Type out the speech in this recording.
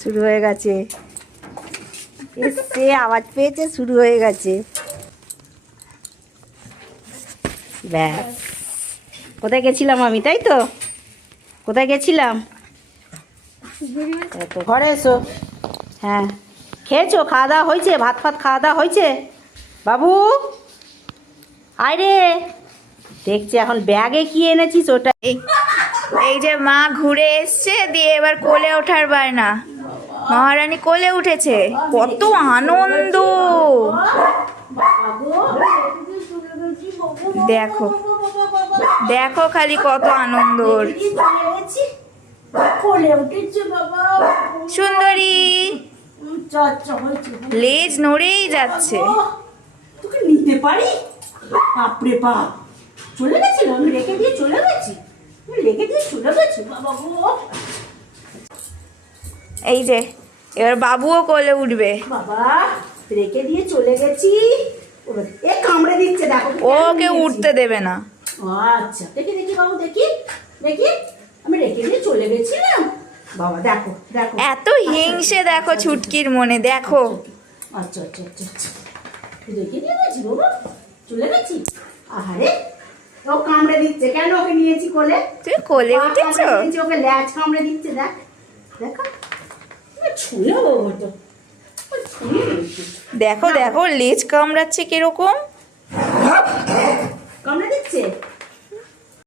শুরু হয়ে গেছে, এসছে, আওয়াজ পেয়েছে, শুরু হয়ে গেছে। ব্যাস, কোথায় গেছিলাম আমি, তাই তো? কোথায় গেছিলাম? তো ঘরে এসো। হ্যাঁ, খেয়েছো? খাওয়া দাওয়া হয়েছে? ভাত ফাত খাওয়া দাওয়া হয়েছে? বাবু আয় রে। দেখছি এখন ব্যাগে কি এনেছিস ওটা। এই যে মা ঘুরে এসছে, দিয়ে এবার কোলে ওঠার বায়না। মহারানী কোলে উঠেছে, কত আনন্দ দেখো, দেখো খালি কত আনন্দ। সুন্দরী লেজ নড়েই যাচ্ছে। তোকে নিতে পারি? বাপরে বাপ, চলে গেছিল, আমি রেখে দিয়ে চলে গেছি, বাবা গো। এই যে এবার বাবুও কোলে উঠবে। বাবা, রেখে দিয়ে চলে গেছি। এ কামড়ে দিচ্ছে, দেখো ওকে উঠতে দেবে না। আচ্ছা, দেখি দেখি বাবু, দেখি দেখি, আমি রেখে দিয়ে চলে গেছিলাম। বাবা দেখো দেখো, এত হিংসে দেখো ছুটকির মনে, দেখো। আচ্ছা আচ্ছা আচ্ছা আচ্ছা, রেখে দিয়ে গেছি বাবা, চলে গেছি। আহারে, ও কামড়ে দিচ্ছে কেন? ওকে নিয়েছি কোলে। তুমি কোলে উঠেছো? ওকে ল্যাজ কামড়ে দিচ্ছে, দেখ দেখো, ছুঁয়ে বাবু তো, দেখো দেখো লেজ কামড়াচ্ছে কিরকম। কামড়ে দিচ্ছে।